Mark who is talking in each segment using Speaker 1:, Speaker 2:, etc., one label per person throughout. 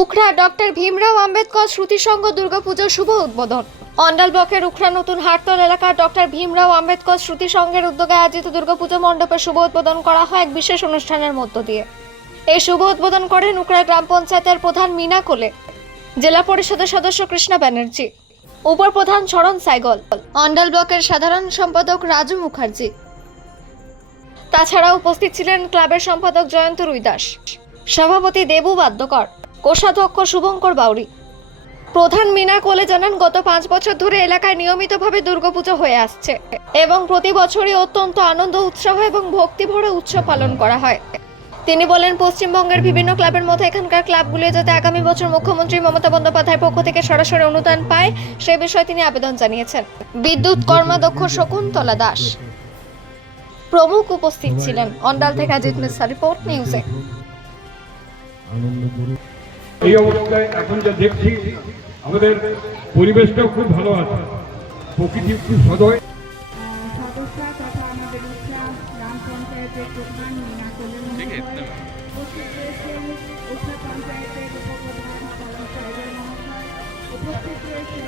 Speaker 1: Ukhra, doctor Bhimrao Ambedkar শ্রুতিসংঘ দুর্গাপুজোর শুভ উদ্বোধন। অন্ডাল ব্লকের উখড়া নতুন হাটতল এলাকার ডক্টর ভীমরাও আম্বেদকর শ্রুতি সংঘের উদ্যোগে আয়োজিত দুর্গাপুজো মণ্ডপের শুভ উদ্বোধন করা হয় এক বিশেষ অনুষ্ঠানের মধ্য দিয়ে। এই শুভ উদ্বোধন করেন উকড়া গ্রাম পঞ্চায়েতের প্রধান মিনা কোলে, জেলা পরিষদের সদস্য কৃষ্ণা ব্যানার্জি উপপ্রধান শরণ সাইগল, অন্ডাল ব্লকের সাধারণ সম্পাদক রাজু মুখার্জি তাছাড়া উপস্থিত ছিলেন ক্লাবের সম্পাদক জয়ন্ত রুইদাস, সভাপতি দেবু বাদ্যকর, কোষাধ্যক্ষ শুভঙ্কর বাউরি। প্রধান মিনা কোলে জানান, গত পাঁচ বছর ধরে এলাকায় নিয়মিতভাবে দুর্গাপুজো হয়ে আসছে এবং প্রতি বছরই অত্যন্ত আনন্দ, উৎসাহ এবং ভক্তিভরে উৎসব পালন করা হয়। তিনি বলেন, পশ্চিমবঙ্গের বিভিন্ন ক্লাবের মতো এখানকার ক্লাবগুলি যাতে আগামী বছর মুখ্যমন্ত্রী মমতা বন্দ্যোপাধ্যায়ের পক্ষ থেকে সরাসরি অনুদান পায়, সে বিষয়ে তিনি আবেদন জানিয়েছেন। বিদ্যুৎ কর্মাধ্যক্ষ শকুন্তলা দাস। প্রমুখ উপস্থিত ছিলেন। অন্ডাল থেকে অজিত মিশ্রা রিপোর্ট নিউজে
Speaker 2: এই অবস্থায় এখন যা দেখছি আমাদের পরিবেশটাও খুব ভালো আছে। প্রকৃতি খুব সদয়।
Speaker 3: সদস্য তথা আমাদের উত্তরা গ্রাম পঞ্চায়েতের প্রধান মিনা উপস্থিত রয়েছেন উত্তরা পঞ্চায়েতের উপপ্রধান করণ সাহেবের মহাশয় উপস্থিত রয়েছেন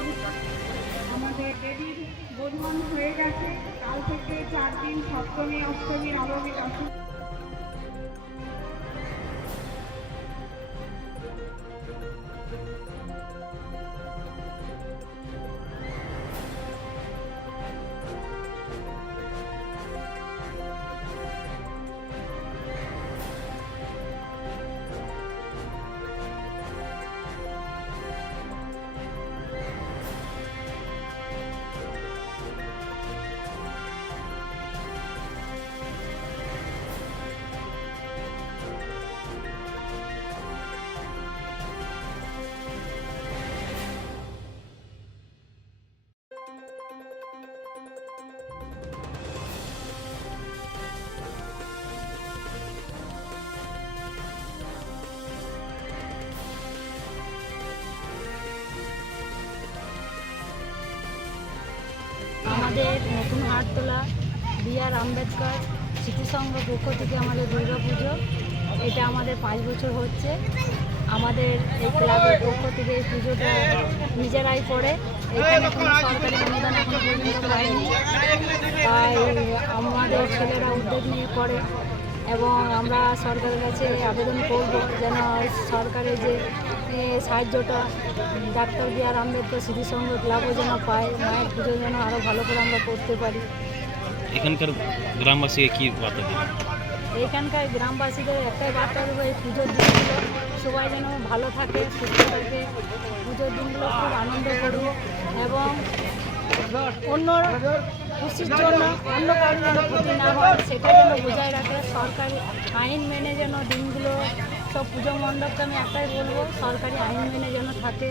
Speaker 3: আমাদের দেবীর বোধন গেছে কাল থেকে চার দিন সপ্তমী অষ্টমী নবমী দশমী।
Speaker 4: আমাদের নতুন হাটতলা বি আর আম্বেদকর স্মৃতিসংঘ পক্ষ থেকে আমাদের দুর্গা পুজো। এটা আমাদের পাঁচ বছর হচ্ছে। আমাদের এই ক্লাবের পক্ষ থেকে এই পুজোটা নিজেরাই করে। এখানে কোনো সরকারি অনুদান এখনও পর্যন্ত পায়নি তাই আমাদের ছেলেরা উদ্যোগ নিয়ে করে এবং আমরা সরকারের কাছে আবেদন করব যেন সরকারের যে সাহায্যটা ডাক্তার বি আর আম্বেদকর স্মৃতিসংঘ ক্লাবও যেন পায় মায়ের পুজো যেন আরও ভালো করে আমরা করতে পারি।
Speaker 5: এখানকার গ্রামবাসীকে কি বার্তা দেবেন?
Speaker 4: এইখানকার গ্রামবাসীদের একটাই বার্তা দেবো এই পুজোর দিনগুলো সবাই যেন ভালো থাকে সুস্থ থাকে। পুজোর দিনগুলো খুব আনন্দ করব এবং অন্য খুশির জন্য অন্য কারও যেন ক্ষতি না হয় সেটা যেন বজায় রাখে। সরকারি আইন মেনে যেন দিনগুলো সব পুজো মণ্ডপকে আমি একটাই বলব সরকারি আইন মেনে যেন থাকে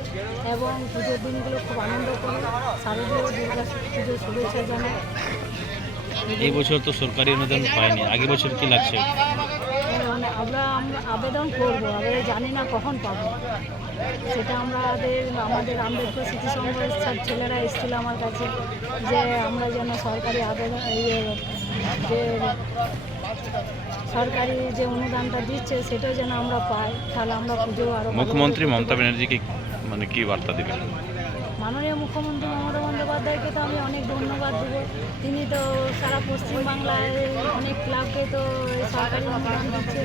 Speaker 4: এবং পুজোর দিনগুলো খুব আনন্দ করে। শারদীয় দুর্গা পুজো শুভেচ্ছা জানাই।
Speaker 5: এই বছর তো সরকারি অনুদান পায়নি আগের বছর কি লাগছে?
Speaker 4: মানে আমরা আমরা আবেদন করব আমরা জানি না কখন পাবো। সেটা আমাদের আমাদের আম্বেদকর স্মৃতি সংঘের ছেলেরা এসেছিল আমার কাছে যে আমরা যেন সরকারি আবেদন ইয়ে যে সরকারি যে অনুদানটা দিচ্ছে সেটা যেন আমরা পাই। তাহলে আমরা পুজো আরও
Speaker 5: মুখ্যমন্ত্রী মমতা ব্যানার্জিকে মানে কি বার্তা দেবেন?
Speaker 4: মাননীয় মুখ্যমন্ত্রী মমতা বন্দ্যোপাধ্যায়কে তো আমি অনেক ধন্যবাদ দেবো। তিনি তো সারা পশ্চিমবাংলায় অনেক ক্লাবকে তো সরকারি অনুদান দিচ্ছে।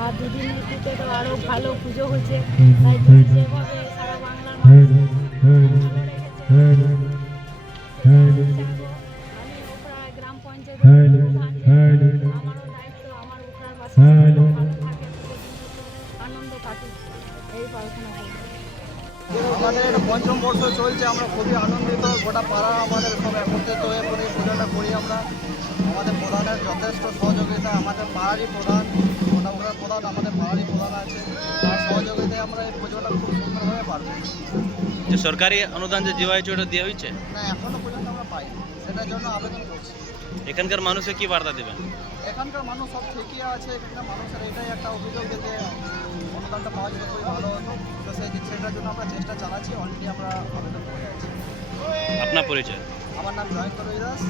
Speaker 4: আর দিদির নেতৃত্বে তো আরও ভালো পুজো হচ্ছে তাই তিনি যেভাবে সারা বাংলার মানুষকে
Speaker 6: আমাদের পঞ্চম বর্ষ চলছে আমরা খুবই আনন্দিত। গোটা পাড়া আমাদের সব একত্রিত হয়ে পড়ে পুজোটা করি আমরা। আমাদের প্রধানের যথেষ্ট সহযোগিতা আমাদের পাড়ারই প্রধান মোটামুটি প্রধান আমাদের পাড়ারই প্রধান আছে। তার সহযোগিতায় আমরা এই পুজোটা খুব সুন্দরভাবে পারব
Speaker 5: যে সরকারি অনুদান যে দেওয়া হয়েছে ওটা দেওয়া হয়েছে?
Speaker 6: না এখনও পর্যন্ত আমরা পাইনি। সেটার জন্য আবেদন করছি।
Speaker 5: এখানকার মানুষকে কি বার্তা দেবেন?
Speaker 6: এখানকার মানুষ সব ঠিকই আছে এখানকার মানুষের এটাই একটা অভিযোগ যে অনুদানটা পাওয়া যেত খুবই ভালো। হতো তো সেই সেটার জন্য আমরা চেষ্টা চালাচ্ছি অলরেডি আমরা আবেদন করে আছি।
Speaker 5: আপনার পরিচয়?
Speaker 6: আমার নাম জয়ন্ত রবিদাস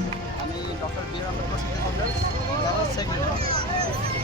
Speaker 6: আমি doctor B R Ambedkar secretary